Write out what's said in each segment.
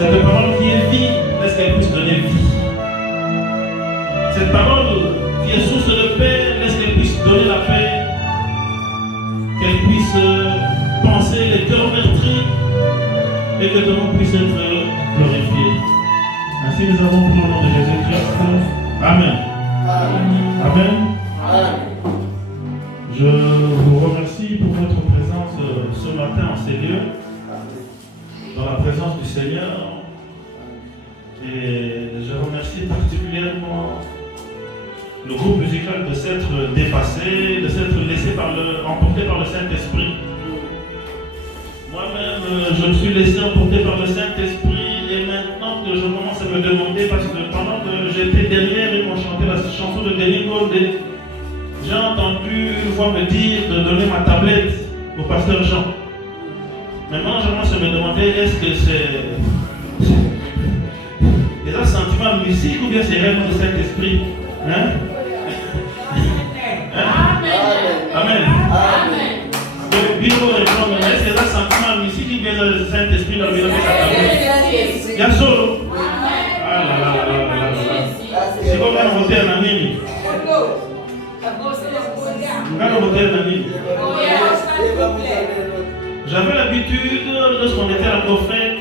Cette parole qui est vie, laisse qu'elle puisse donner vie. Cette parole qui est source de paix, laisse qu'elle puisse donner la paix. Qu'elle puisse penser les cœurs meurtris et que ton nom puisse être glorifié. Ainsi nous avons pris au nom de Jésus-Christ. Amen. Amen. Amen. Amen. Je vous remercie pour votre présence ce matin en ces lieux, dans la présence du Seigneur. Et je remercie particulièrement le groupe musical de s'être dépassé, de s'être laissé emporter par le Saint-Esprit. Moi-même, je me suis laissé emporter par le Saint-Esprit et maintenant que je commence à me demander, parce que pendant que j'étais derrière et qu'on chantait la chanson de Denis Goldé, j'ai entendu une voix me dire de donner ma tablette au pasteur Jean. Maintenant, je commence à me demander, est-ce que c'est un sentiment de musique ou bien c'est réellement le Saint-Esprit? Hein? Amen. Amen. Amen. Le bureau répond, est-ce que c'est un sentiment de musique ou bien le Saint-Esprit dans le bureau de sa tablette? Il y a solo. Ah là là là là là là. C'est comme un hôtel en ami. J'avais l'habitude, lorsqu'on était à la Cofrec,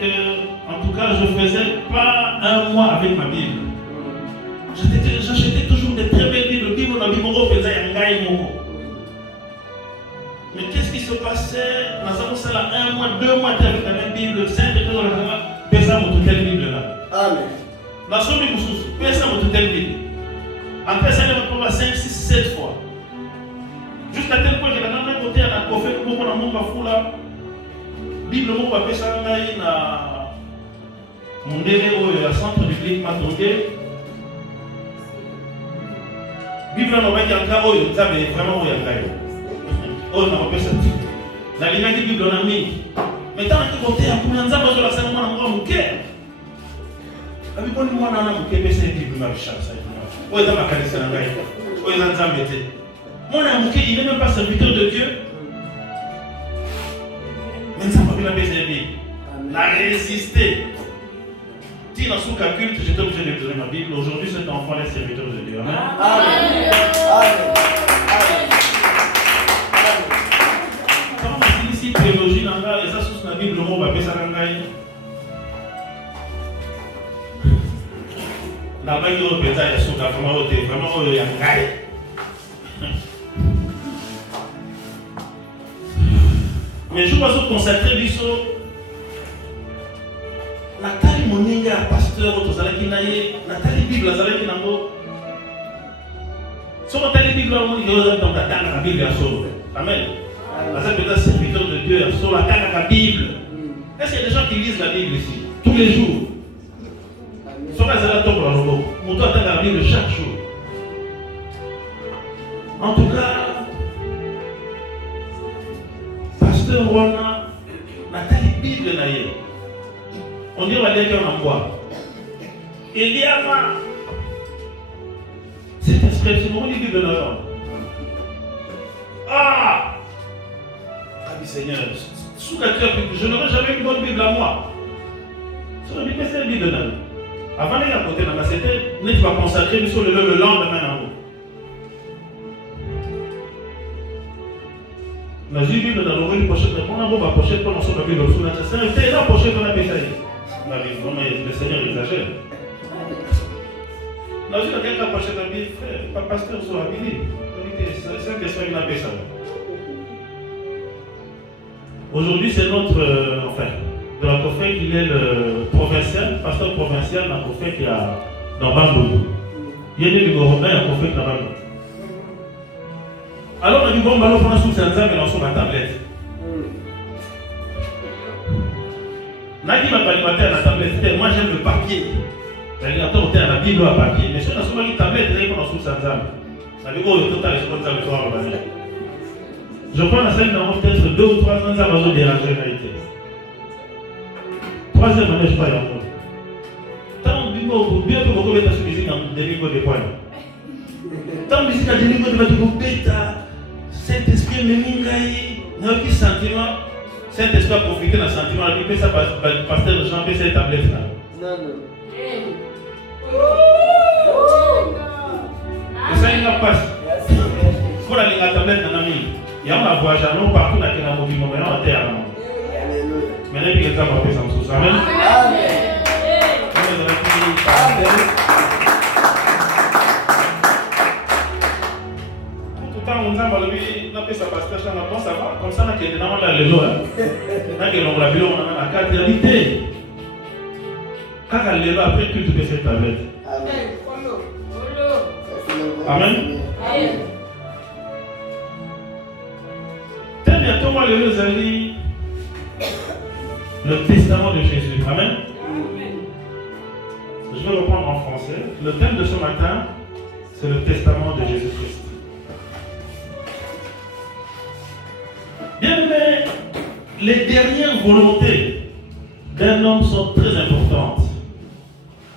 en tout cas, je ne faisais pas un mois avec ma Bible. J'achetais toujours des très belles Bibles. Mais qu'est-ce qui se passait? Nous avons ça là 1 mois, 2 mois avec la même Bible. Saint et tout dans la Bible là. Amen. La somme est sous. Pesa toute telle Bible. Après ça, il va 5, 6, 7 fois. Jusqu'à tel point que la même côté à la Cofrec, beaucoup de monde va fou là. Bible moko apesa ngai na mondele oyo ya centre biblique Matonge. Bible na baki anga oyo nzambe vraiment oyo ngai. Oyo na apesa ti. Na linga di Bible na mingi. Mais tant que côté ya kuna nzambe zo la sana mwana mwa muke. Abi poni mwana na muke pesa Bible na bishasa. Oyo za makanisa na ngai. Oyo za nzambe te. Mwana muke il n'est même pas serviteur de Dieu. Mais ça m'a résisté. Si dans son culte, j'étais obligé de donner ma Bible. Aujourd'hui, cet enfant est serviteur de Dieu. Amen. Amen. Quand on dit ici théologie, dans les assos de la Bible, on va appeler ça dans la Bible, on va appeler ça vraiment mais je vais vous consacrer l'histoire. Nathalie Moninga, pasteur, Nathalie Bible, si on Nathalie Bible, on dit que dans la Bible, amen. Ça peut être serviteur de Dieu, sur la Bible. Est-ce qu'il y a des gens qui lisent la Bible ici, tous les jours? Sur la Bible, on doit attendre la Bible chaque jour. En tout cas, pasteur Rona, Nathalie Bible naïe. On dit on va dire qu'on envoie. Il y a cette expression, on dit Bible naïe. Ah, Seigneur, sous la cœur, je n'aurais jamais une bonne Bible à moi. Je me dis que c'est la Bible naïe. Avant d'aller à côté de la c'était, n'est-ce pas consacré sur le lendemain en haut. La Bible dans le pochette, on a beau pochette pour l'ensemble de la Bible, c'est la pochette qu'on a payé. Le Seigneur exagère. La Bible a quelqu'un pochette à Bible, frère, pas pasteur sur la Bible. C'est un question qu'il a payé ça. Aujourd'hui, c'est notre, de la Cofrec, il est le provincial, pasteur provincial de la Cofrec qui a dans Bandou. Il y a des Gorobins à Cofrec dans Bandou. Alors on a dit bon, on prend sous cette table et on sort la tablette. Naki m'a pas à la tablette, moi j'aime le papier. L'alligator était à la Bible à papier, mais si on a souvent une tablette, il y a sous cette table. Ça veut dire que total est comme ça le soir. Je prends la scène dans peut-être 2 ou 3 ans, ça va se déranger en réalité. Troisième année, je crois, il y a un mot. Tant que bien que vous mettez sur musique dans des niveaux de points. Tant que musique a des niveaux de bêta, Saint-Esprit, Memingaï, notre sentiment, Saint-Esprit a profité d'un sentiment, il a dit que ça pasteur Jean fait cette tablette là. Non. Et ça, il n'a pas. Pour la tablette, il y a un voyage partout dans le mouvement, mais on a terre. Maintenant, il y a un peu de ça. Amen. Tout le temps, on a fait ça parce que ça va, comme ça, on a fait dans le lot. On a fait la qualité. Quand elle est là, après, tu te fais cette tablette. Amen. Très bientôt, moi, les amis, le testament de Jésus. Amen. Je vais reprendre en français. Le thème de ce matin, c'est le testament de Jésus-Christ. Bien aimé, les dernières volontés d'un homme sont très importantes.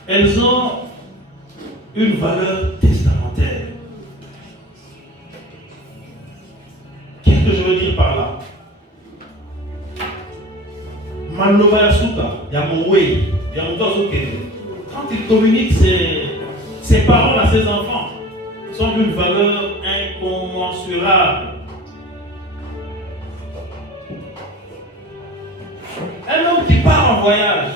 Elles ont une valeur testamentaire. Qu'est-ce que je veux dire par là? Quand il communique ses paroles à ses enfants, sont d'une valeur incommensurable. Un homme qui part en voyage,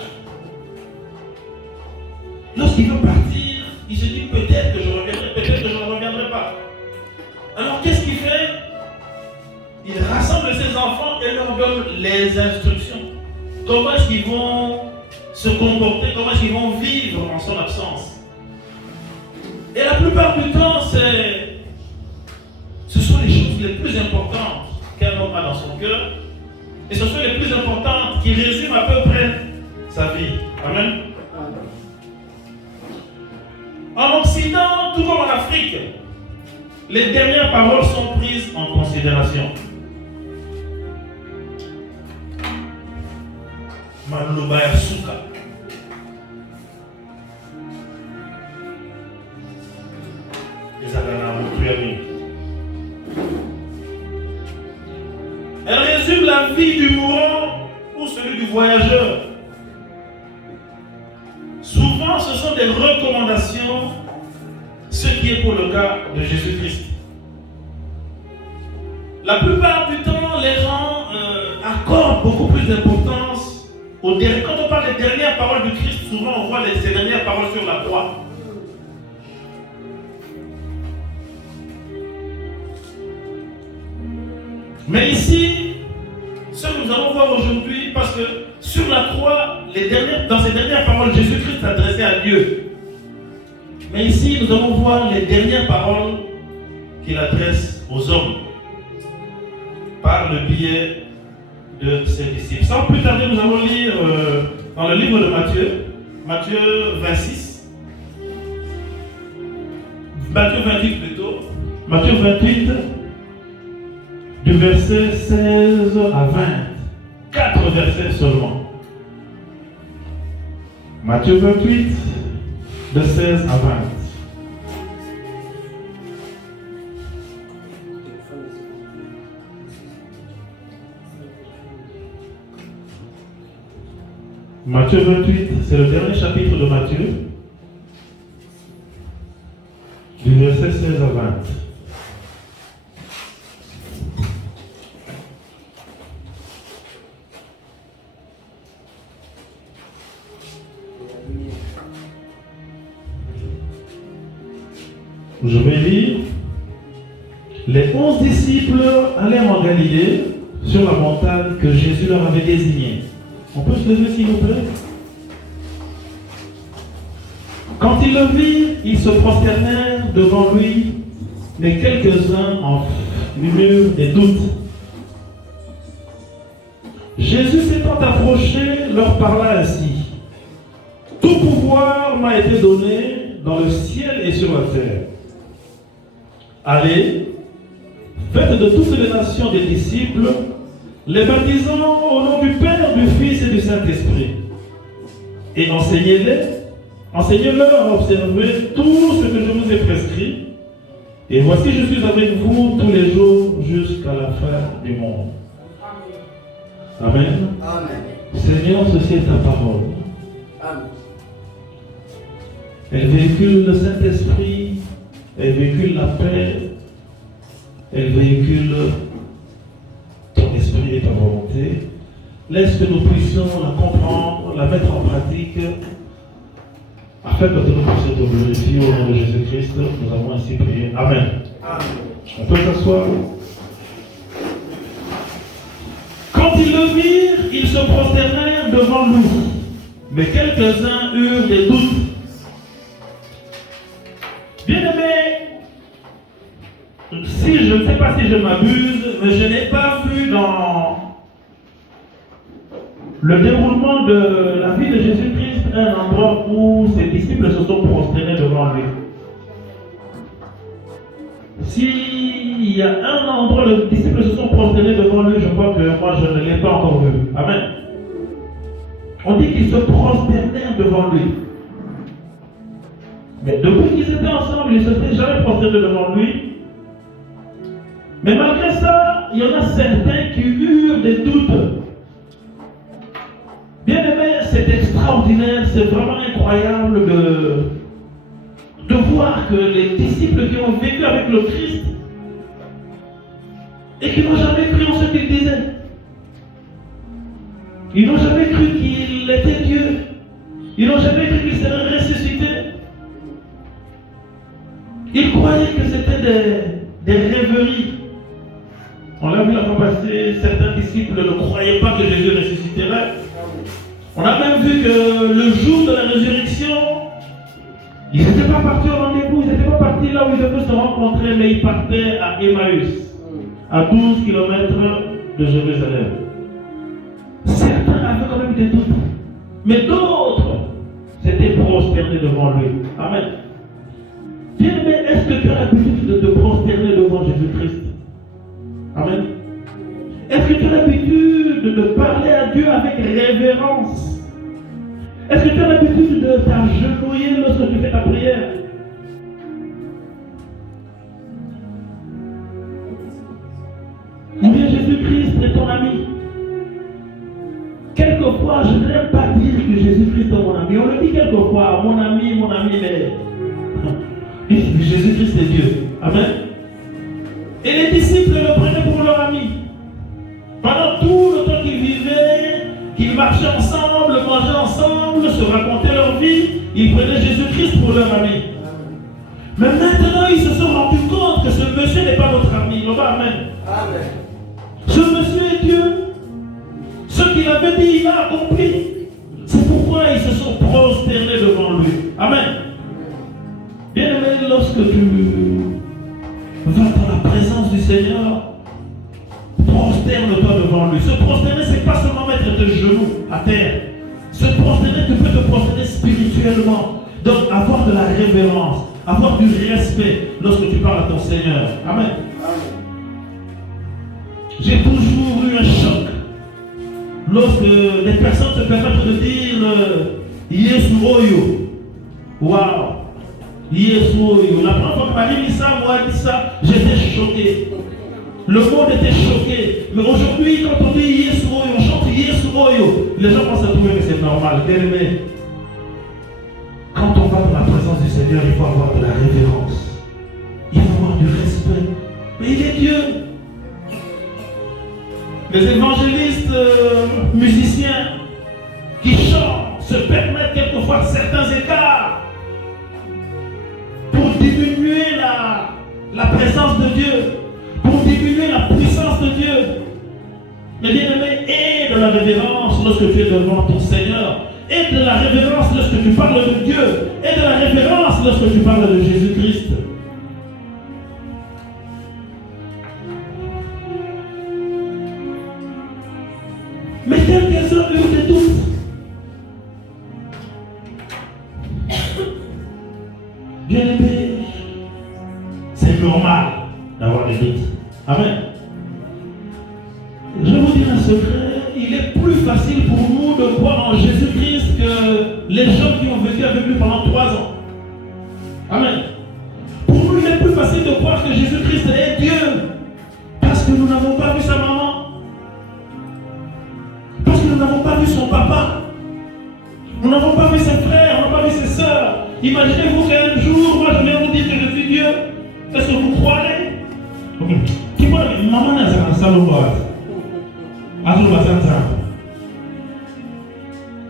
lorsqu'il veut partir, il se dit peut-être que je reviendrai, peut-être que je ne reviendrai pas. Alors qu'est-ce qu'il fait? Il rassemble ses enfants et leur donne les instructions. Comment est-ce qu'ils vont se comporter, comment est-ce qu'ils vont vivre en son absence. Et la plupart du temps, ce sont les choses les plus importantes qu'un homme a dans son cœur. Et ce sont les plus importantes qui résument à peu près sa vie. Amen. En Occident, tout comme en Afrique, les dernières paroles sont prises en considération. Manlobaya Souka. Elle résume la vie du mourant ou celui du voyageur. Souvent, ce sont des recommandations, ce qui est pour le cas de Jésus-Christ. La plupart du temps, les gens accordent beaucoup plus d'importance aux dernières. Quand on parle des dernières paroles du Christ, souvent on voit ces dernières paroles sur la croix. Mais ici, ce que nous allons voir aujourd'hui, parce que sur la croix, dans ces dernières paroles, Jésus-Christ s'adressait à Dieu. Mais ici, nous allons voir les dernières paroles qu'il adresse aux hommes par le biais de ses disciples. Sans plus tarder, nous allons lire dans le livre de Matthieu 26, Matthieu 28 plutôt, Matthieu 28, du verset 16 à 20. 4 versets seulement. Matthieu 28, de 16 à 20. Matthieu 28, c'est le dernier chapitre de Matthieu, du verset 16 à 20. Je vais lire. Les 11 disciples allèrent en Galilée, sur la montagne que Jésus leur avait désignée. On peut se lever s'il vous plaît? Quand ils le virent, ils se prosternèrent devant lui, mais quelques-uns en eurent des doutes. Jésus s'étant approché, leur parla ainsi. Tout pouvoir m'a été donné dans le ciel et sur la terre. Allez, faites de toutes les nations des disciples, les baptisant au nom du Père, du Fils et du Saint-Esprit. Et enseignez-leur à observer tout ce que je vous ai prescrit. Et voici, je suis avec vous tous les jours jusqu'à la fin du monde. Amen. Amen. Seigneur, ceci est ta parole. Amen. Elle véhicule le Saint-Esprit, elle véhicule la paix, elle véhicule ton esprit et ta volonté. Laisse que nous puissions la comprendre, la mettre en pratique, afin que nous puissions te glorifier au nom de Jésus-Christ. Nous avons ainsi prié. Amen. Amen. On peut s'asseoir. Quand ils le virent, ils se prosternèrent devant lui. Mais quelques-uns eurent des doutes. Bien-aimés, si je ne sais pas si je m'abuse, mais je n'ai pas vu dans le déroulement de la vie de Jésus-Christ un endroit où ses disciples se sont prosternés devant lui. S'il y a un endroit où les disciples se sont prosternés devant lui, je crois que moi je ne l'ai pas encore vu. Amen. On dit qu'ils se prosternèrent devant lui. Mais depuis qu'ils étaient ensemble, ils ne s'étaient jamais prosternés devant lui. Mais malgré ça, il y en a certains qui eurent des doutes. Bien aimé, c'est extraordinaire, c'est vraiment incroyable de voir que les disciples qui ont vécu avec le Christ et qui n'ont jamais cru en ce qu'il disait. Ils n'ont jamais cru qu'il était Dieu. Ils n'ont jamais cru qu'il serait ressuscité. Ils croyaient que c'était des rêveries. On l'a vu la fois passée, certains disciples ne croyaient pas que Jésus ressusciterait. On a même vu que le jour de la résurrection, ils n'étaient pas partis au rendez-vous, ils n'étaient pas partis là où ils devaient se rencontrer, mais ils partaient à Emmaüs, à 12 km de Jérusalem. Certains avaient quand même des doutes, mais d'autres s'étaient prosternés devant lui. Amen. Bien-aimé, est-ce que tu as l'habitude de te prosterner devant Jésus-Christ? Amen. Est-ce que tu as l'habitude de parler à Dieu avec révérence? Est-ce que tu as l'habitude de t'agenouiller lorsque tu fais ta prière? Ou bien Jésus-Christ est ton ami? Quelquefois, je n'aime pas dire que Jésus-Christ est mon ami. On le dit quelquefois, mon ami, mais Jésus-Christ est Dieu. Amen. Et les disciples le prenaient pour leur ami. Pendant tout le temps qu'ils vivaient, qu'ils marchaient ensemble, mangeaient ensemble, se racontaient leur vie, ils prenaient Jésus-Christ pour leur ami. Mais maintenant, ils se sont rendus compte que ce monsieur n'est pas notre ami. Amen. Amen. Ce monsieur est Dieu. Ce qu'il avait dit, il a accompli. C'est pourquoi ils se sont prosternés devant lui. Amen. Bien aimé, lorsque tu vas dans la présence du Seigneur, prosterne-toi devant lui. Se prosterner, ce n'est pas seulement mettre tes genoux à terre. Se prosterner, tu peux te prosterner spirituellement. Donc, avoir de la révérence, avoir du respect lorsque tu parles à ton Seigneur. Amen. J'ai toujours eu un choc lorsque les personnes se permettent de dire Yesu Oyo. Waouh! Yesu Oyo. La première fois que Marie dit ça, moi dit ça, j'étais choqué. Le monde était choqué. Mais aujourd'hui, quand on dit Yesu Oyo, on chante Yesu Oyo, les gens pensent à trouver que c'est normal. Bien aimé, quand on va dans la présence du Seigneur, il faut avoir de la révérence. Il faut avoir du respect. Mais il est Dieu. Les évangélistes, musiciens qui chantent se permettent quelquefois certains écarts pour diminuer la présence de Dieu, pour diminuer la puissance de Dieu. Mais bien aimé, aie de la révérence lorsque tu es devant ton Seigneur, aie de la révérence lorsque tu parles de Dieu, aie de la révérence lorsque tu parles de Jésus-Christ. Mais quelques-uns eurent des doutes. Bien aimé, c'est normal d'avoir des doutes. Amen. Je vous dis un secret, il est plus facile pour nous de croire en Jésus-Christ que les gens qui ont vécu avec lui pendant 3 ans. Amen. Pour nous, il est plus facile de croire que Jésus-Christ est Dieu parce que nous n'avons pas vu sa maman. n'avons pas vu son papa. Nous n'avons pas vu ses frères, nous n'avons pas vu ses sœurs. Imaginez-vous qu'un jour, moi je vais vous dire que je suis Dieu. Est-ce que vous croirez? Qui voit maman n'a pas ça le voit.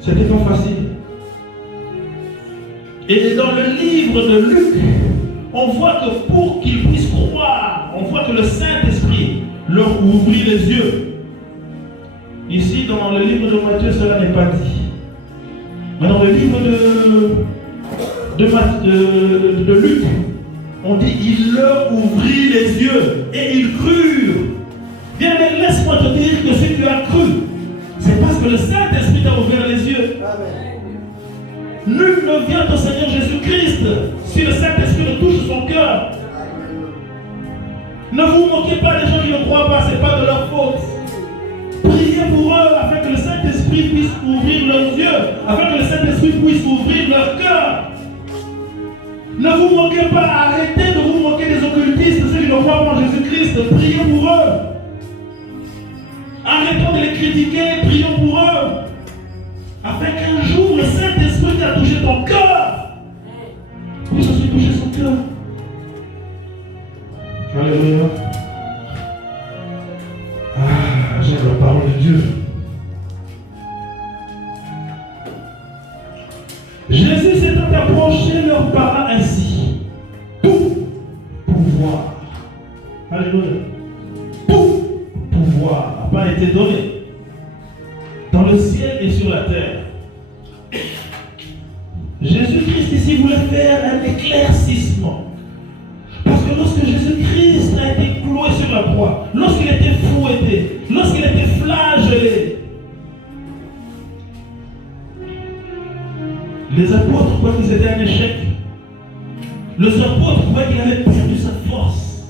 C'était pas facile. Et dans le livre de Luc, on voit que pour qu'ils puissent croire, on voit que le Saint-Esprit leur ouvrit les yeux. Ici, dans le livre de Matthieu, cela n'est pas dit. Mais dans le livre de Luc, on dit il leur ouvrit les yeux et ils crurent. Bien, mais laisse-moi te dire que si tu as cru, c'est parce que le Saint-Esprit t'a ouvert les yeux. Nul ne vient au Seigneur Jésus-Christ si le Saint-Esprit ne touche son cœur. Ne vous moquez pas des gens qui ne croient pas, ce n'est pas de leur faute. Priez pour eux afin que le Saint-Esprit puisse ouvrir leurs yeux, afin que le Saint-Esprit puisse ouvrir leur cœur. Ne vous moquez pas, arrêtez de vous moquer des occultistes, ceux qui ne croient pas en Jésus-Christ, priez pour eux. Arrêtons de les critiquer, prions pour eux. Afin qu'un jour le Saint-Esprit a touché ton cœur, puisse aussi toucher son cœur. Alléluia. Ah, j'aime la parole de Dieu. Jésus s'étant approché, leur parla ainsi. Tout pouvoir. Alléluia. Tout pouvoir n'a pas été donné dans le ciel et sur la terre. Jésus-Christ ici voulait faire un éclaircissement. Parce que lorsque Jésus-Christ a été cloué sur la croix, lorsqu'il était fouetté, lorsqu'il était flagellé, les apôtres croyaient qu'ils étaient un échec. Les apôtres croyaient qu'il avait perdu sa force.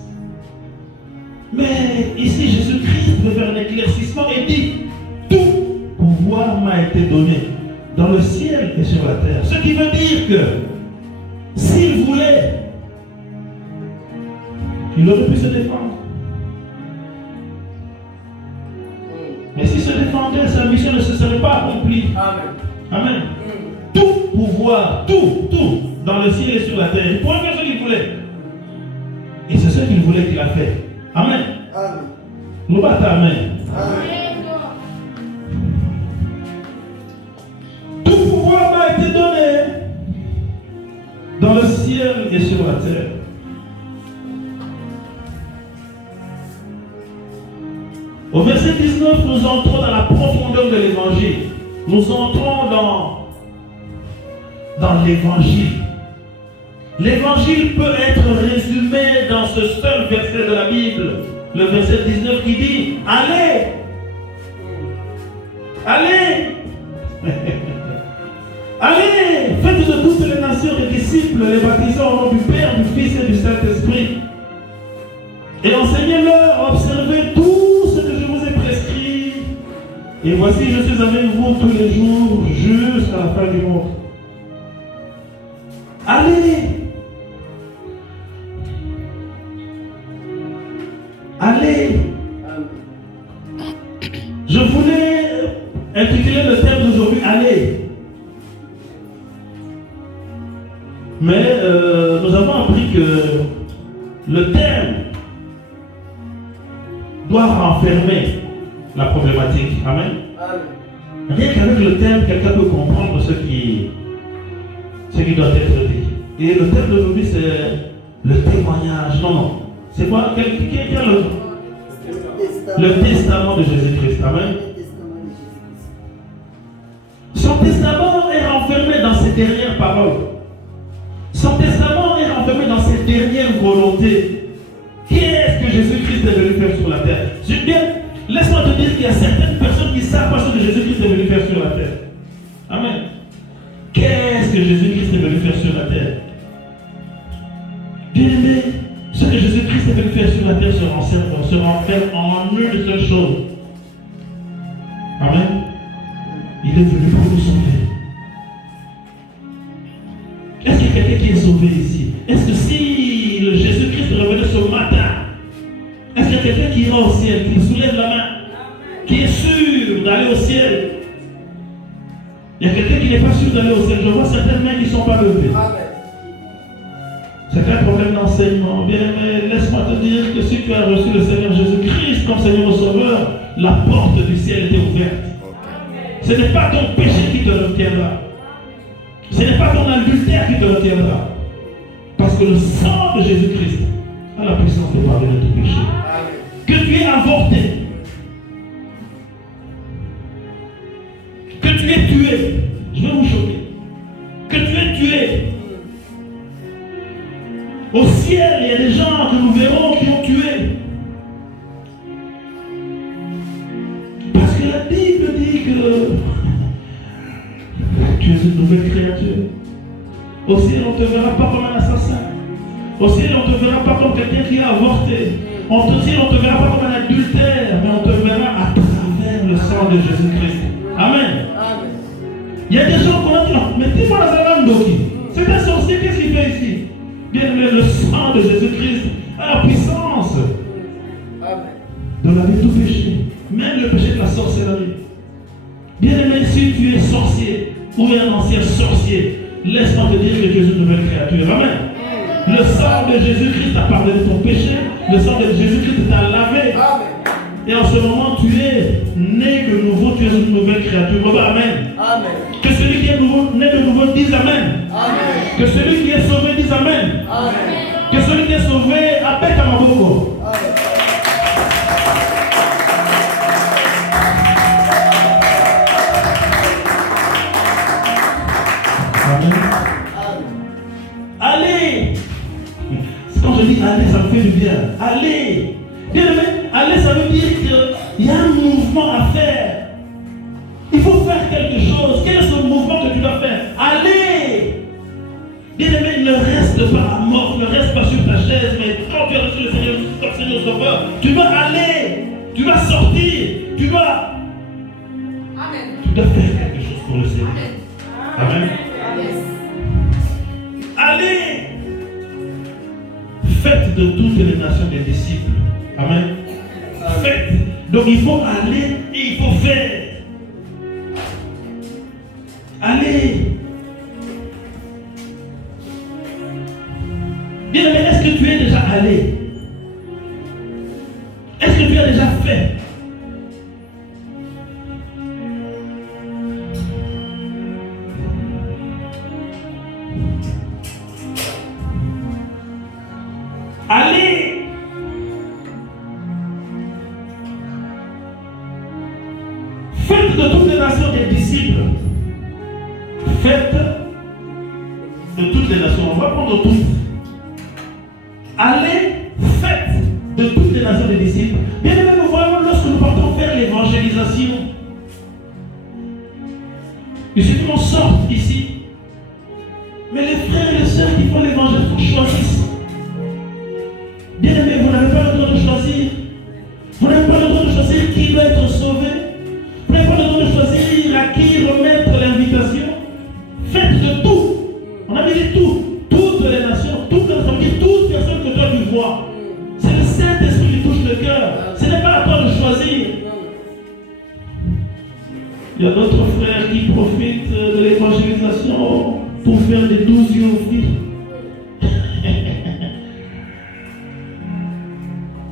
Mais ici, Jésus-Christ veut faire un éclaircissement et dit tout pouvoir m'a été donné dans le ciel et sur la terre. Ce qui veut dire que s'il voulait, il aurait pu se défendre. Mais s'il se défendait, sa mission ne se serait pas accomplie. Amen. Amen. Tout pouvoir, tout, dans le ciel et sur la terre. Il pourrait faire ce qu'il voulait. Et c'est ce qu'il voulait qu'il a fait. Amen. Amen. Nous battons Amen. Amen. Tout pouvoir m'a été donné dans le ciel et sur la terre. Au verset 19, nous entrons dans la profondeur de l'évangile. Nous entrons dans l'évangile. L'évangile peut être résumé dans ce seul verset de la Bible. Le verset 19 qui dit allez, allez, allez, faites de toutes les nations des disciples, les baptisant au nom du Père, du Fils et du Saint-Esprit. Et enseignez-leur, observez tout ce que je vous ai prescrit. Et voici, je suis avec vous tous les jours jusqu'à la fin du monde. Allez! Allez! Je voulais intituler le thème d'aujourd'hui, allez! Mais nous avons appris que le thème doit renfermer la problématique. Amen. Rien qu'avec le thème, quelqu'un peut comprendre ce qui doit être dit. Et le thème d'aujourd'hui, c'est le témoignage. Non. C'est quoi? Quel est le testament de Jésus-Christ. Amen. Son testament est renfermé dans ses dernières paroles. Son testament est renfermé dans ses dernières volontés. Qu'est-ce que Jésus-Christ est venu faire sur la terre? Laisse-moi te dire qu'il y a certaines personnes qui savent pas ce que Jésus-Christ est venu faire sur la terre. Amen. Qu'est-ce que Jésus-Christ est venu faire sur la terre? Bien aimé, ce que Jésus-Christ est venu faire sur la terre se renferme en une seule chose. Amen. Il est venu pour nous sauver. Est-ce qu'il y a quelqu'un qui est sauvé ici? Est-ce que si le Jésus-Christ revenait ce matin, est-ce qu'il y a quelqu'un qui ira au ciel, qui soulève la main, qui est sûr d'aller au ciel? qui n'est pas sûr d'aller au ciel. Je vois certaines mains qui ne sont pas levées. C'est un problème d'enseignement. Bien aimé, laisse-moi te dire que si tu as reçu le Seigneur Jésus-Christ comme Seigneur et Sauveur, la porte du ciel était ouverte. Ce n'est pas ton péché qui te retiendra. Ce n'est pas ton adultère qui te retiendra. Parce que le sang de Jésus-Christ a la puissance de pardonner tout péché. Que tu aies avorté, que tu aies tué, je vais vous choquer, que tu aies tué. Au ciel, il y a des gens que nous verrons qui ont tué. Parce que la Bible dit que tu es une nouvelle créature. Au ciel, on ne te verra pas comme un assassin. Au ciel, on ne te verra pas comme quelqu'un qui a avorté. Au ciel, on ne te verra pas comme un adultère, mais on te verra à travers le sang de Jésus-Christ. Amen. Il y a des gens qu'on a dit, mais dis-moi la langue d'Oki. C'est un sorcier, qu'est-ce qu'il fait ici? Bien aimé, le sang de Jésus-Christ a la puissance de laver tout péché, même le péché de la sorcellerie. Bien aimé, si tu es sorcier ou un ancien sorcier, laisse-moi te dire que tu es une nouvelle créature. Amen. Le sang de Jésus-Christ t'a pardonné ton péché, le sang de Jésus-Christ t'a lavé. Et en ce moment, tu es né de nouveau, tu es une nouvelle créature. Amen. Amen. Que celui qui est né de nouveau dise Amen. Amen. Que celui qui est sauvé dise Amen. Amen. Que celui qui est sauvé appelle à ma boko. Amen. Allez. Quand je dis allez, ça me fait du bien. Allez. Bien aimé, aller, ça veut dire qu'il y a un mouvement à faire. Il faut faire quelque chose. Quel est ce mouvement que tu dois faire? Allez! Bien aimé, ne reste pas à mort, ne reste pas sur ta chaise, mais quand tu as reçu le Seigneur comme Seigneur Sauveur, tu dois aller, tu dois sortir, tu dois. Amen. Tu dois faire quelque chose pour le Seigneur. Amen. Amen. Allez! Faites de toutes les nations des disciples. Amen. Faites. Donc il faut aller et il faut faire. Allez. Bien aimé, est-ce que tu es déjà allé? Est-ce que tu as déjà fait? Allez. Faites de toutes les nations des disciples. Faites de toutes les nations. On va prendre toutes. Allez, faites de toutes les nations des disciples. Bien aimé, nous voyons lorsque nous partons faire l'évangélisation. Il suffit qu'on sorte ici. Mais les frères et les sœurs qui font l'évangile choisissent. Bien aimé, vous n'avez pas le droit de choisir. Vous n'avez pas le droit de choisir qui doit être sauvé. Vous n'avez pas le droit de choisir à qui remettre l'invitation. Faites de tout. On a dit tout. Toutes les nations, toutes les nations, toute personne que toi tu vois. C'est le Saint-Esprit qui touche le cœur. Ce n'est pas à toi de choisir. Il y a d'autres frères qui profitent de l'évangélisation pour faire des 12 yeux aux filles.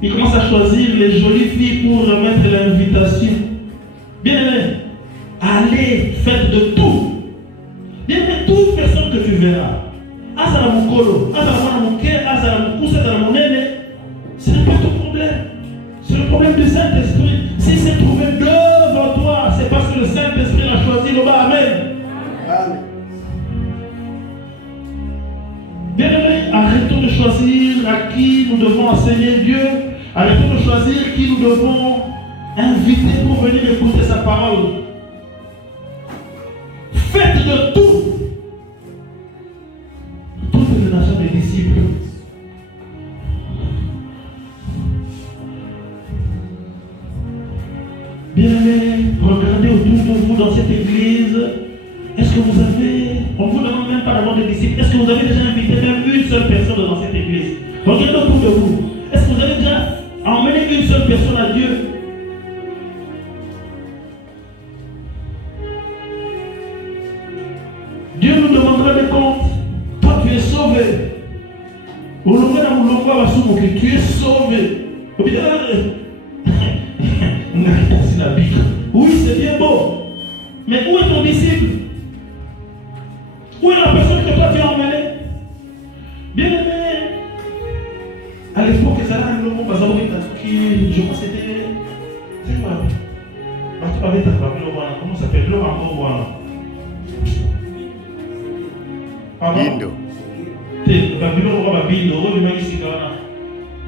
Ils commencent à choisir les jolies filles pour remettre l'invitation. Bien aimé, allez, faites de tout. Bien aimé, toute personne que tu verras, Azara Mukolo, Azara Mouké, Azara Moukou, Azara Mounene, ce n'est pas ton problème. C'est le problème du Saint-Esprit. Si c'est trouvé devant toi, c'est parce que le Saint-Esprit l'a choisi. Amen. Amen. Bien aimé, arrêtons de choisir à qui nous devons enseigner Dieu. Arrêtons de choisir qui nous devons inviter pour venir écouter sa parole. Faites de tout. Toutes les nations des disciples. Bien-aimés, regardez autour de vous dans cette église. Est-ce que vous avez, on ne vous demande même pas d'avoir des disciples, est-ce que vous avez déjà invité même une seule personne dans cette église? Regardez autour de vous. Est-ce que vous avez déjà emmené une seule personne à Dieu? sauvé. Tu es sauvé. Oui, c'est bien beau. Mais où est ton disciple? Où est la personne que toi tu as emmenée? Bien aimé. À l'époque, ça a un moment, je pense que c'était. C'est quoi? Comment ça s'appelle? Bindo.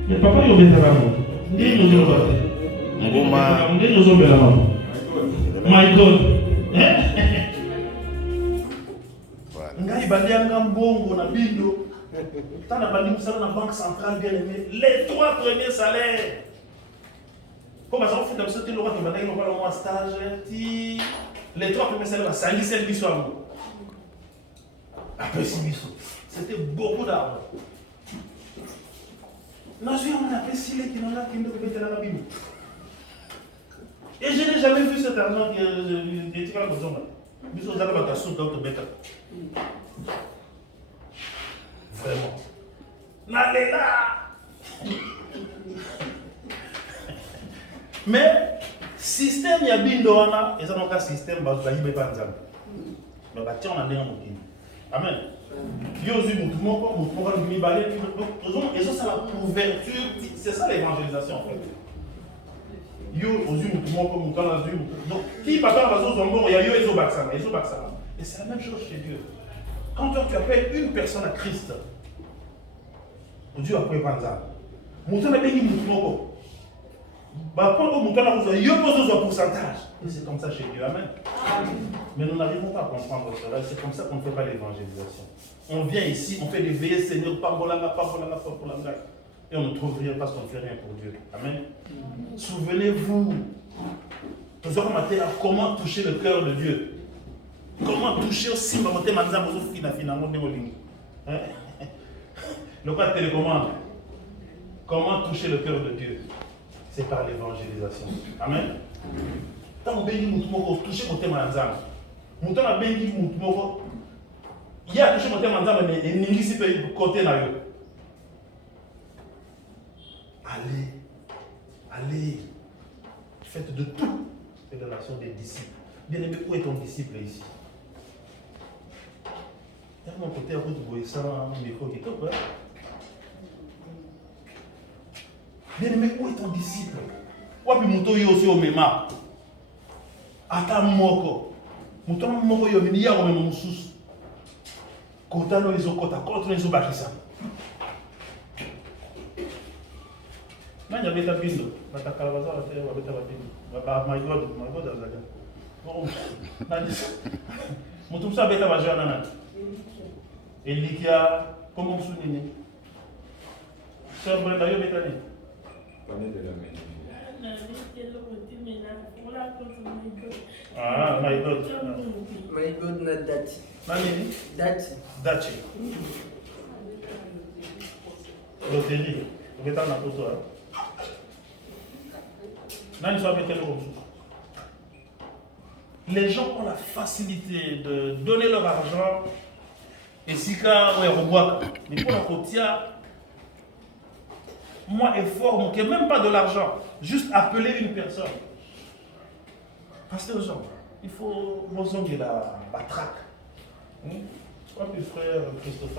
Mais papa, il y a Ngoma. My God. Ngai balianga mbongo na bindo. Tana bali musala na banque centrale bien aimé. Les 3 premiers salaires. Comme ça on fait d'absolument le roi qui m'a dit on va le stage. Les 3 premiers salaires ça y est biso à moi. Après biso. C'était beaucoup d'argent. Non, je on a appelé Sile qui n'a qui ne peut pas la bindo. Et je n'ai jamais vu cet argent qui est là comme ça. Biso za ba kaso donc beta. Vraiment. N'allez là. Mais système ya bindo wana eza na système ba yibe pa nzambe. Ba batia on a ndenge mokili. Amen. Yo zu mutu moko mi balé donc ils ont ça la ouverture, c'est ça l'évangélisation en fait. Yo ozu mutu moko mutu na zu donc qui papa bazo zombo ya yo ezo baksana. Et c'est la même chose chez Dieu. Quand toi tu appelles une personne à Christ, Dieu a pris panza. Mutu na bengi mutu moko. Bah quand mutu na zo yo pose un pourcentage. Et c'est comme ça chez Dieu. Amen. Mais nous n'arrivons pas à comprendre cela. C'est comme ça qu'on ne fait pas l'évangélisation. On vient ici, on fait des veillées, Seigneur, pambolanga. Et on ne trouve rien parce qu'on ne fait rien pour Dieu. Amen. Souvenez-vous, nous avons maté à comment toucher le cœur de Dieu. Comment toucher aussi ma montée manza mozo finalement néoling. Le quoi télécommande. Comment toucher le cœur de Dieu? C'est par l'évangélisation. Amen. Tant que béni moutou toucher mon thème manza. Mouton a béni moutou. Il y a touché mon thème manza mais il n'y a pas de côté là. Allez, faites de tout les relations des disciples. Bien aimé, où est ton disciple ici? Il y a mon côté à vous de ça, un micro qui est top. Bien aimé, où est ton disciple? Où est mon toyo aussi au méma? Attends, moko. Mouton moko yo mini ya au même sous. Kota no les okota, contre les obakisa. Nanya beta bindo, batakala bazala te wa beta bindo. My God azaga. Bon, nani. Mutum sa beta bajana nana. Elikia comment souligner. Sœur Brenda yo beta ni. Parler de la main. Ah, my God. My God, not that. Nani? Dachi. Loterie. Beta na poto. Les gens ont la facilité de donner leur argent et si quand on revoit, mais pour la côtière, moi effort, donc même pas de l'argent, juste appeler une personne. Pasteur Jean, il faut mozonger la traque. Quoi que frère Christophe.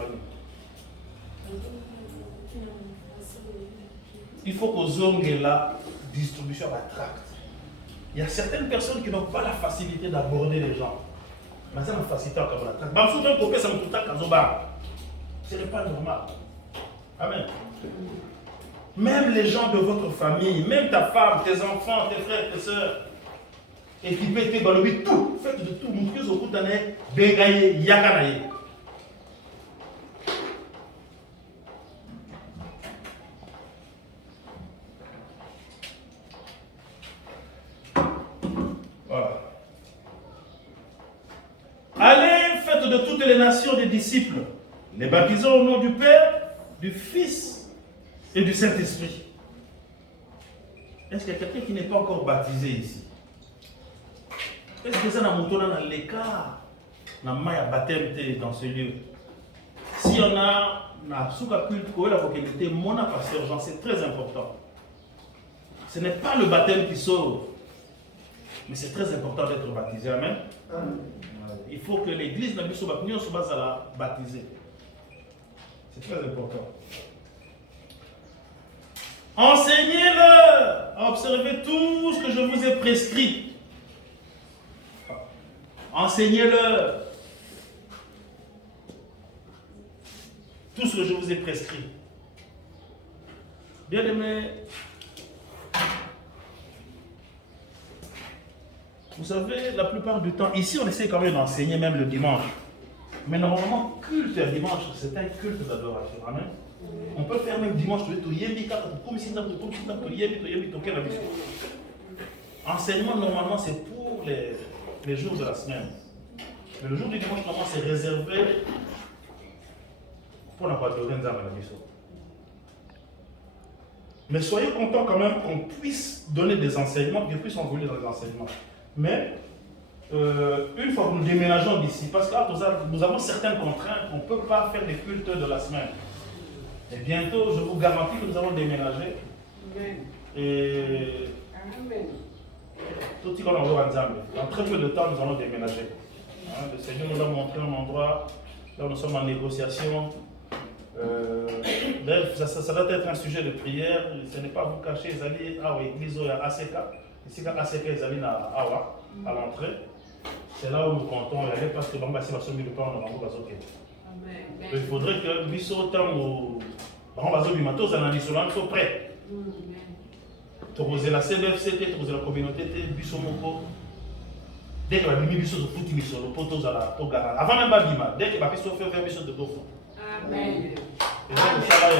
Il faut qu'on zongue la distribution à tract. Il y a certaines personnes qui n'ont pas la facilité d'aborder les gens. Mais ça, la facilité comme la tract. Ce n'est pas normal. Amen. Même les gens de votre famille, même ta femme, tes enfants, tes frères, tes soeurs, équipez tes balobi, tout. Faites de tout. Nous tous au bout d'année, bégaye, yakanaye. Allez, faites de toutes les nations des disciples, les baptisons au nom du Père, du Fils et du Saint-Esprit. Est-ce qu'il y a quelqu'un qui n'est pas encore baptisé ici? Est-ce que ça n'a pas dans l'écart? N'a pas baptême dans ce lieu? Si on a Suka culte, mon pasteur Jean, c'est très important. Ce n'est pas le baptême qui sauve, mais c'est très important d'être baptisé. Amen. Il faut que l'église n'a pas soit à la baptiser. C'est très important. Enseignez-leur à observer tout ce que je vous ai prescrit. Enseignez-leur tout ce que je vous ai prescrit. Bien aimé, vous savez, la plupart du temps, ici on essaie quand même d'enseigner même le dimanche. Mais normalement, culte le dimanche, c'est un culte d'adoration. Amen. On peut faire même dimanche, enseignement normalement c'est pour les jours de la semaine. Mais le jour du dimanche, normalement, c'est réservé pour la adorer à la mission. Mais soyez contents quand même qu'on puisse donner des enseignements, qu'on puisse envoyer dans les enseignements. Mais une fois que nous déménageons d'ici, parce que là, nous avons certaines contraintes, on ne peut pas faire des cultes de la semaine. Et bientôt, je vous garantis que nous allons déménager. Et tout ce qu'on envoie dans très peu de temps, nous allons déménager. Le Seigneur nous a montré un endroit, là nous sommes en négociation. Ça doit être un sujet de prière. Ce n'est pas vous cacher, vous allez à l'église à ACK. Ici, quand ACK, vous allez à l'entrée. C'est là où nous comptons y aller parce que bon, si on ne pas, on va il faudrait que nous soyons prêts. La CBFCT, la communauté, dès que la Bible est avant même la Bible, dès que la Bible est faire mission de Gofo. Amen. Et donc, ça va y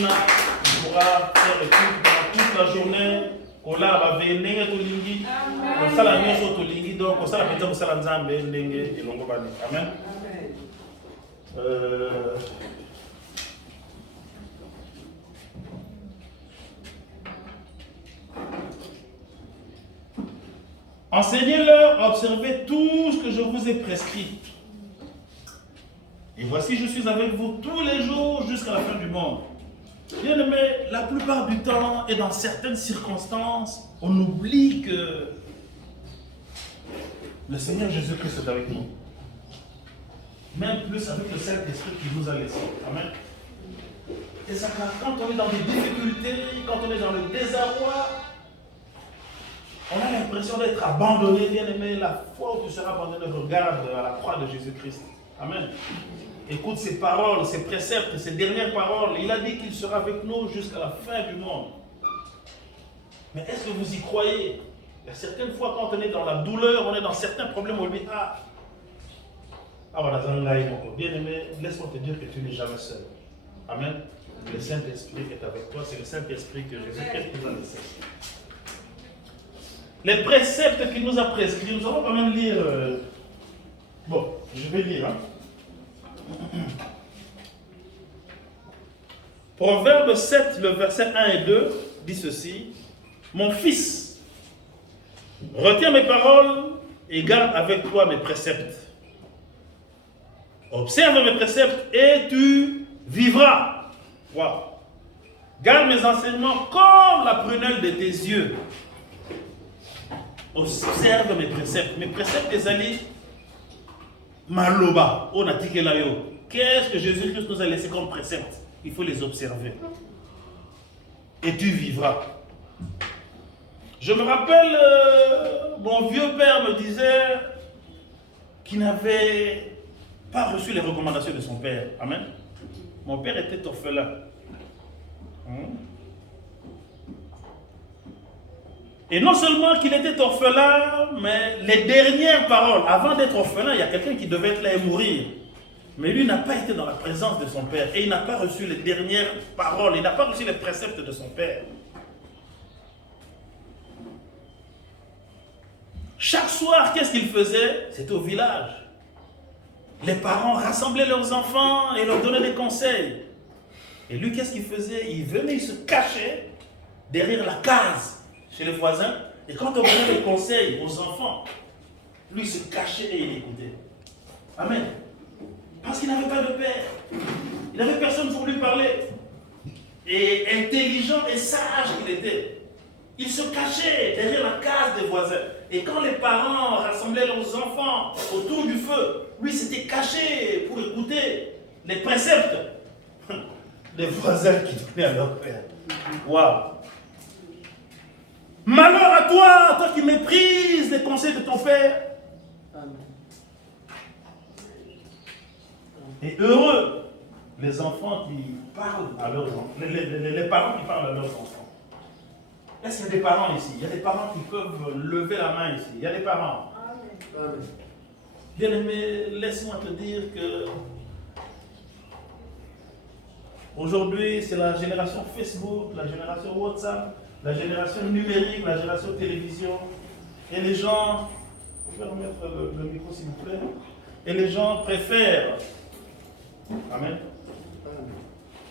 on pourra faire le culte pendant toute la journée. Kola va venir à Tolingi. Ça la mise au Tolingi. Donc, ça la peut-être ça la nzambe ndenge et longo bani. Amen. Enseignez-leur à observer tout ce que je vous ai prescrit. Et voici, je suis avec vous tous les jours jusqu'à la fin du monde. Bien aimé, la plupart du temps et dans certaines circonstances, on oublie que le Seigneur Jésus-Christ est avec nous. Même plus avec le Saint-Esprit qui nous a laissés. Amen. Et ça, quand on est dans des difficultés, quand on est dans le désarroi, on a l'impression d'être abandonné. Bien aimé, la fois où tu seras abandonné, regarde à la croix de Jésus-Christ. Amen. Écoute ses paroles, ses préceptes, ses dernières paroles. Il a dit qu'il sera avec nous jusqu'à la fin du monde. Mais est-ce que vous y croyez? Il y a certaines fois, quand on est dans la douleur, on est dans certains problèmes, on dit bien aimé, laisse-moi te dire que tu n'es jamais seul. Amen. Le Saint-Esprit est avec toi. C'est le Saint-Esprit que Jésus-Christ nous a laissé. Les préceptes qu'il nous a prescrits, nous allons quand même lire. Bon, je vais lire. Proverbe 7, le verset 1 et 2 dit ceci. Mon fils, retiens mes paroles et garde avec toi mes préceptes. Observe mes préceptes et tu vivras. Wow. Garde mes enseignements comme la prunelle de tes yeux. Observe mes préceptes. Mes préceptes, les alliés, Maloba, on a dit que là, qu'est-ce que Jésus-Christ nous a laissé comme précepte? Il faut les observer. Et tu vivras. Je me rappelle, mon vieux père me disait qu'il n'avait pas reçu les recommandations de son père. Amen. Mon père était orphelin. Et non seulement qu'il était orphelin, mais les dernières paroles, avant d'être orphelin, il y a quelqu'un qui devait être là et mourir. Mais lui n'a pas été dans la présence de son père et il n'a pas reçu les dernières paroles, il n'a pas reçu les préceptes de son père. Chaque soir, qu'est-ce qu'il faisait? C'était au village. Les parents rassemblaient leurs enfants et leur donnaient des conseils. Et lui, qu'est-ce qu'il faisait? Il venait, il se cachait derrière la case chez les voisins. Et quand on donnait des conseils aux enfants, lui se cachait et il écoutait. Amen. Parce qu'il n'avait pas de père. Il n'avait personne pour lui parler. Et intelligent et sage qu'il était. Il se cachait derrière la case des voisins. Et quand les parents rassemblaient leurs enfants autour du feu, lui s'était caché pour écouter les préceptes des voisins qui donnaient à leur père. Waouh! Malheur à toi, toi qui méprises les conseils de ton père. Et heureux les enfants qui parlent à leurs enfants, les parents qui parlent à leurs enfants. Est-ce qu'il y a des parents ici? Il y a des parents qui peuvent lever la main ici. Il y a des parents. Bien-aimé, laisse-moi te dire que aujourd'hui, c'est la génération Facebook, la génération WhatsApp, la génération numérique, la génération télévision. Et les gens, vous pouvez remettre le micro s'il vous plaît. Et les gens préfèrent. Amen.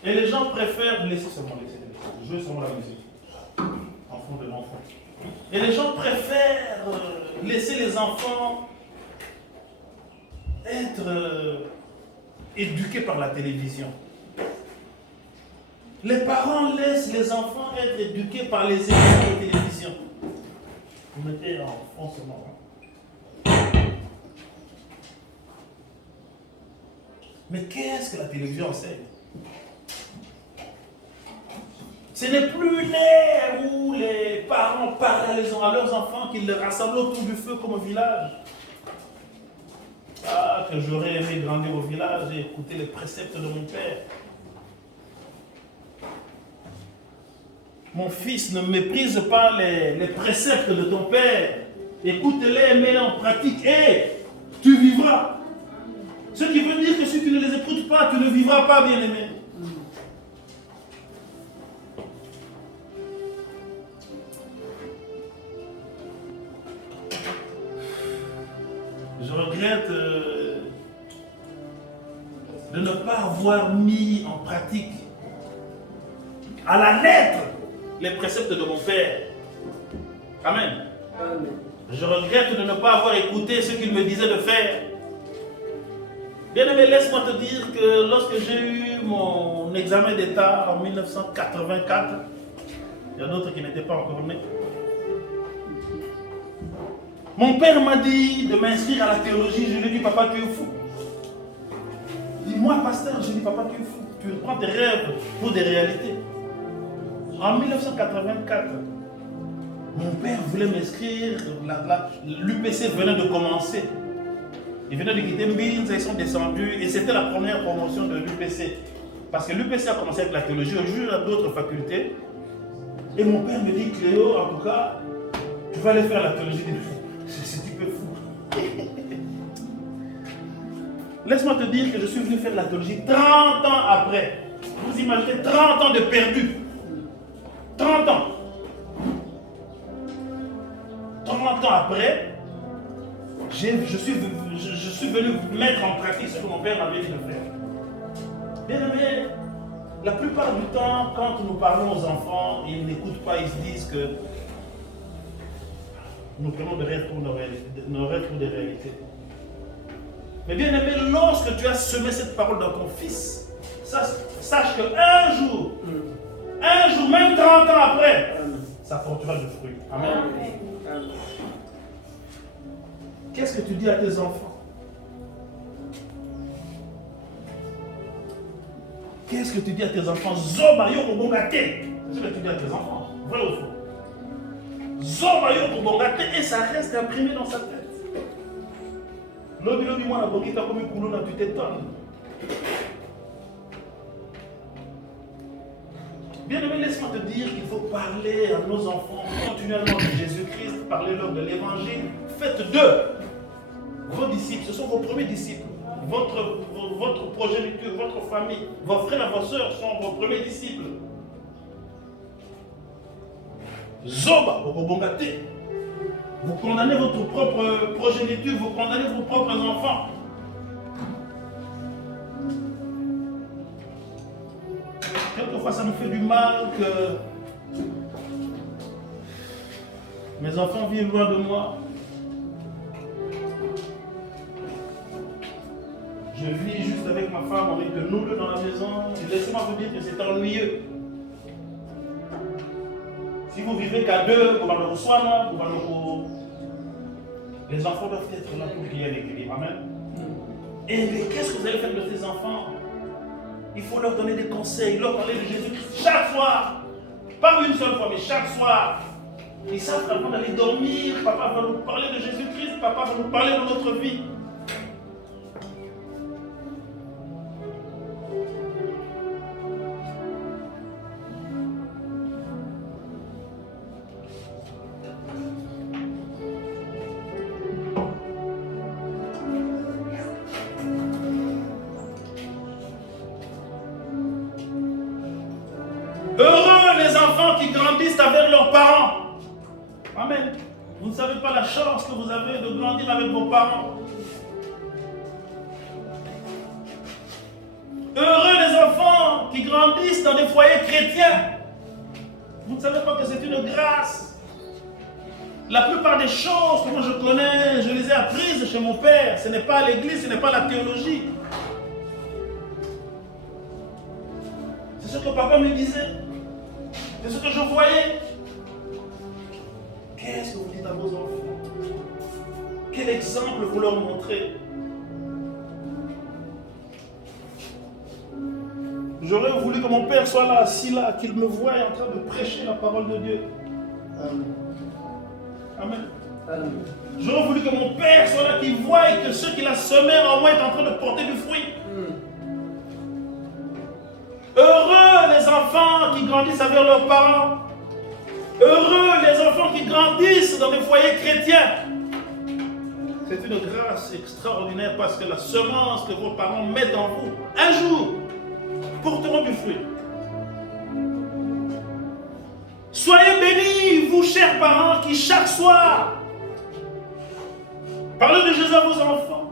Et les gens préfèrent laisser jouer seulement la musique. Enfant de l'enfant. Et les gens préfèrent laisser les enfants être éduqués par la télévision. Les parents laissent les enfants être éduqués par les émissions de télévision. Vous mettez en fond seulement. Mais qu'est-ce que la télévision enseigne? Ce n'est plus l'ère où les parents parlent à leurs enfants, qu'ils les rassemblent autour du feu comme au village. Ah, que j'aurais aimé grandir au village et écouter les préceptes de mon père. Mon fils, ne méprise pas les préceptes de ton père. Écoute-les, mets-les en pratique et tu vivras. Ce qui veut dire que si tu ne les écoutes pas, tu ne vivras pas, bien-aimé. Je regrette de ne pas avoir mis en pratique à la lettre les préceptes de mon père. Amen. Amen. Je regrette de ne pas avoir écouté ce qu'il me disait de faire. Bien-aimé, laisse-moi te dire que lorsque j'ai eu mon examen d'État en 1984, il y a d'autres qui n'étaient pas encore nés. Mon père m'a dit de m'inscrire à la théologie. Je lui ai dit, papa, tu es fou. Dis-moi, pasteur, je lui ai dit, papa, tu es fou. Tu prends tes rêves pour des réalités. En 1984, mon père voulait m'inscrire, l'UPC venait de commencer. Ils venaient de quitter Mbinz, ils sont descendus et c'était la première promotion de l'UPC. Parce que l'UPC a commencé avec la théologie, aujourd'hui il y a d'autres facultés. Et mon père me dit, Cléo, en tout cas, tu vas aller faire la théologie des fous. C'est un petit peu fou. Laisse-moi te dire que je suis venu faire la théologie 30 ans après. Vous imaginez 30 ans de perdu. 30 ans. 30 ans après, je suis venu mettre en pratique ce que mon père m'avait dit de faire. Bien aimé, la plupart du temps, quand nous parlons aux enfants, ils n'écoutent pas, ils se disent que nous prenons des rêves pour des réalités. Mais bien aimé, lorsque tu as semé cette parole dans ton fils, sache qu'un jour, même 30 ans après, ça portera du fruit. Amen. Amen. Qu'est-ce que tu dis à tes enfants? Qu'est-ce que tu dis à tes enfants? Zobayo Kobongate. C'est ce que tu dis à tes enfants. Vrai ou faux? Zobayo Kobongate et ça reste imprimé dans sa tête. Lobi lobi moi na bokita comme kulo na tu t'étonnes. Bien aimé, laisse-moi te dire qu'il faut parler à nos enfants continuellement de Jésus-Christ, parler-leur de l'évangile. Faites d'eux vos disciples, ce sont vos premiers disciples. Votre progéniture, votre famille, vos frères et vos sœurs sont vos premiers disciples. Zoba, Okobongate. Vous condamnez votre propre progéniture, vous condamnez vos propres enfants. Quelquefois, ça nous fait du mal que mes enfants vivent loin de moi. Je vis juste avec ma femme, on est que nous deux dans la maison. Laissez-moi vous dire que c'est ennuyeux. Si vous vivez qu'à deux, vous allez reçoire, les enfants doivent être là pour qu'il y ait l'équilibre. Amen. Et mais qu'est-ce que vous allez faire de ces enfants? Il faut leur donner des conseils, leur parler de Jésus-Christ chaque soir. Pas une seule fois, mais chaque soir. Ils savent qu'avant d'aller dormir, papa va nous parler de Jésus-Christ, papa va nous parler de notre vie. Heureux les enfants qui grandissent avec leurs parents. Amen. Vous ne savez pas la chance que vous avez de grandir avec vos parents. Heureux les enfants qui grandissent dans des foyers chrétiens. Vous ne savez pas que c'est une grâce. La plupart des choses que moi je connais, je les ai apprises chez mon père. Ce n'est pas l'église, ce n'est pas la théologie. C'est ce que papa me disait. C'est ce que je voyais. Qu'est-ce que vous dites à vos enfants? Quel exemple vous leur montrez? J'aurais voulu que mon père soit là, assis là, qu'il me voie en train de prêcher la parole de Dieu. Amen. Amen. J'aurais voulu que mon père soit là, qu'il voie et que ceux qu'il a semés en moi est en train de porter du fruit. Heureux les enfants qui grandissent avec leurs parents. Heureux les enfants qui grandissent dans des foyers chrétiens. C'est une grâce extraordinaire parce que la semence que vos parents mettent en vous, un jour, porteront du fruit. Soyez bénis, vous chers parents, qui chaque soir parlez de Jésus à vos enfants.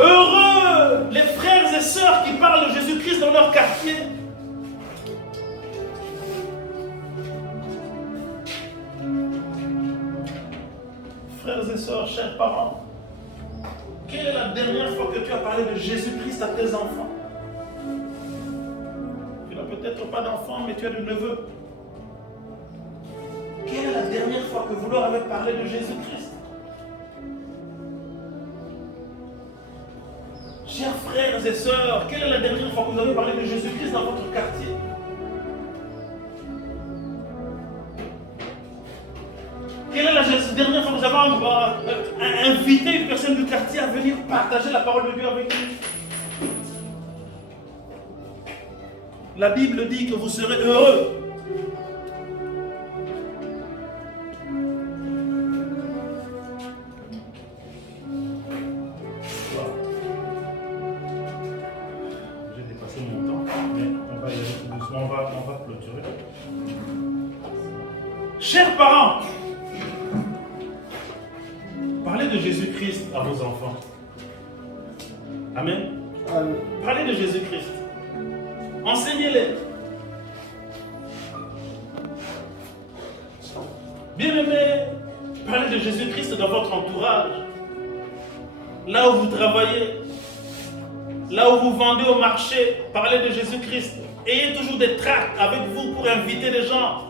Heureux les frères et sœurs qui parlent de Jésus-Christ dans leur quartier. Frères et sœurs, chers parents, quelle est la dernière fois que tu as parlé de Jésus-Christ à tes enfants? Tu n'as peut-être pas d'enfants, mais tu as de neveux. Quelle est la dernière fois que vous leur avez parlé de Jésus-Christ? Chers frères et sœurs, quelle est la dernière fois que vous avez parlé de Jésus-Christ dans votre quartier? Quelle est la dernière fois que vous avez invité une personne du quartier à venir partager la parole de Dieu avec vous? La Bible dit que vous serez heureux. J'ai dépassé mon temps, mais on va y aller tout doucement, on va clôturer. Chers parents, parlez de Jésus-Christ à vos enfants. Amen. Amen. Parlez de Jésus-Christ. Enseignez-les. Bien-aimés, parlez de Jésus-Christ dans votre entourage. Là où vous travaillez, là où vous vendez au marché, parlez de Jésus-Christ. Ayez toujours des tracts avec vous pour inviter les gens.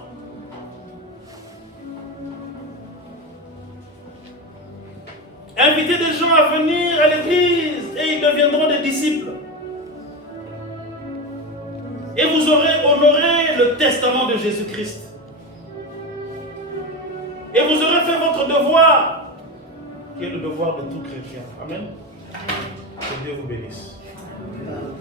Invitez des gens à venir à l'église et ils deviendront des disciples. Et vous aurez honoré le testament de Jésus-Christ. Et vous aurez fait votre devoir, qui est le devoir de tout chrétien. Amen. Que Dieu vous bénisse. Amen.